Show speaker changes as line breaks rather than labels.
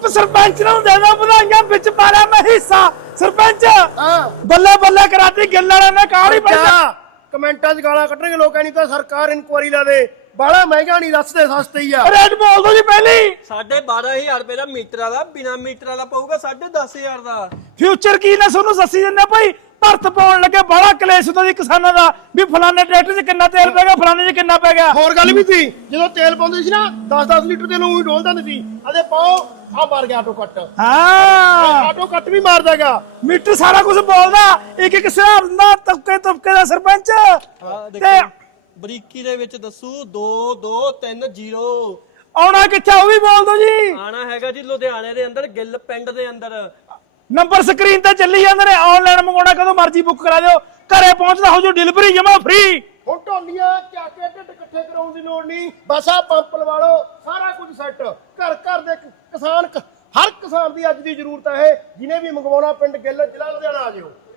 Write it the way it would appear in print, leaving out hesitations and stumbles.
ਸਰਪੰਚ ਨੂੰ ਦੇ ਦੋ ਵਧਾਈਆਂ ਵਿੱਚ ਪਾਰਾ ਮੈਂ ਹਿੱਸਾ ਸਰਪੰਚ ਬੱਲੇ ਬੱਲੇ ਕਰਾਤੀ ਗਿੱਲ ਵਾਲਿਆਂ ਨੇ ਕਾਹਲੀ ਪਈ
ਕਮੈਂਟਾਂ 'ਚ ਗਾਲਾਂ ਕੱਢਣਗੇ ਲੋਕਾਂ ਨਹੀਂ ਤਾਂ ਸਰਕਾਰ ਇਨਕੁਆਰੀ ਲਾ ਦੇ ਬਾਲਾ ਮਹਿੰਗਾ ਨਹੀਂ ਦੱਸਦੇ ਸਸਤੇ ਹੀ ਆ
ਰੇਟ ਬੋਲ ਦੋ ਜੀ ਪਹਿਲੀ
12,500 ਰੁਪਏ ਦਾ ਮੀਟਰ ਵਾਲਾ ਬਿਨਾ ਮੀਟਰ ਵਾਲਾ ਪਊਗਾ 10,500 ਦਾ
ਫਿਊਚਰ ਕੀ ਨੇ ਤੁਹਾਨੂੰ ਦੱਸੀ ਦਿੰਦੇ ਭਾਈ ਭਰਤ ਪਾਉਣ ਲੱਗੇ ਬੜਾ ਕਲੇਸ਼ ਹੁੰਦਾ ਸੀ ਕਿਸਾਨਾਂ ਦਾ ਵੀ ਫਲਾਣੇ ਟਰੈਕਟਰ 'ਚ ਕਿੰਨਾ ਤੇਲ ਪੈ ਗਿਆ ਫਲਾਣੇ 'ਚ ਕਿੰਨਾ ਪੈ ਗਿਆ
ਹੋਰ ਗੱਲ ਵੀ ਸੀ ਜਦੋਂ ਤੇਲ ਪਾਉਂਦੇ ਸੀ ਨਾ 10-10 ਲੀਟਰ ਤੇਲ ਉਹੀ ਡੋਲ ਦਿੰਦੇ ਸੀ ਅਦੇ ਪਾਓ ਆ ਮਾਰ ਗਿਆ ਆਟੋ ਕੱਟ
ਹਾਂ
ਆਟੋ ਕੱਟ ਵੀ ਮਾਰ ਦੇਗਾ
ਮੀਟਰ ਸਾਰਾ ਕੁਝ ਬੋਲਦਾ ਇੱਕ ਹਿਸਾਬ ਦਾ ਤਬਕੇ ਦਾ ਸਰਪੰਚ ਤੇ
ਬਰੀਕੀ ਦੇ ਵਿੱਚ ਦੱਸੂ 2230
ਆਉਣਾ ਕਿੱਥੇ ਉਹ ਵੀ ਬੋਲ ਦੋ ਜੀ
ਆਣਾ ਹੈਗਾ ਜੀ ਲੁਧਿਆਣੇ ਦੇ ਅੰਦਰ ਗਿੱਲ ਪਿੰਡ ਦੇ ਅੰਦਰ
ਨੰਬਰ ਸਕਰੀਨ ਤੇ ਚੱਲੀ ਜਾਂਦੇ ਨੇ ਆਨਲਾਈਨ ਮੰਗਾਉਣਾ ਕਦੋਂ ਮਰਜ਼ੀ ਬੁੱਕ ਕਰਾ ਦਿਓ ਘਰੇ ਪਹੁੰਚਦਾ ਹੋ ਜੋ ਡਿਲੀਵਰੀ ਜਮਾ ਫ੍ਰੀ
ਹੁਣ ਢੋਲੀਆਂ ਚੱਕ ਕੇ ਢਿੱਡ ਇਕੱਠੇ ਕਰਾਉਣ ਦੀ ਲੋੜ ਨਹੀਂ ਬਸ ਆ ਪੰਪ ਲਵਾ ਲਓ ਸਾਰਾ ਕੁਝ ਸੈੱਟ ਘਰ ਘਰ ਦੇ ਕਿਸਾਨ ਹਰ ਕਿਸਾਨ ਦੀ ਅੱਜ ਦੀ ਜ਼ਰੂਰਤ ਹੈ ਇਹ ਜਿਹਨੇ ਵੀ ਮੰਗਵਾਉਣਾ ਪਿੰਡ ਗਿੱਲ ਜ਼ਿਲ੍ਹਾ ਲੁਧਿਆਣਾ ਆ ਜਿਓ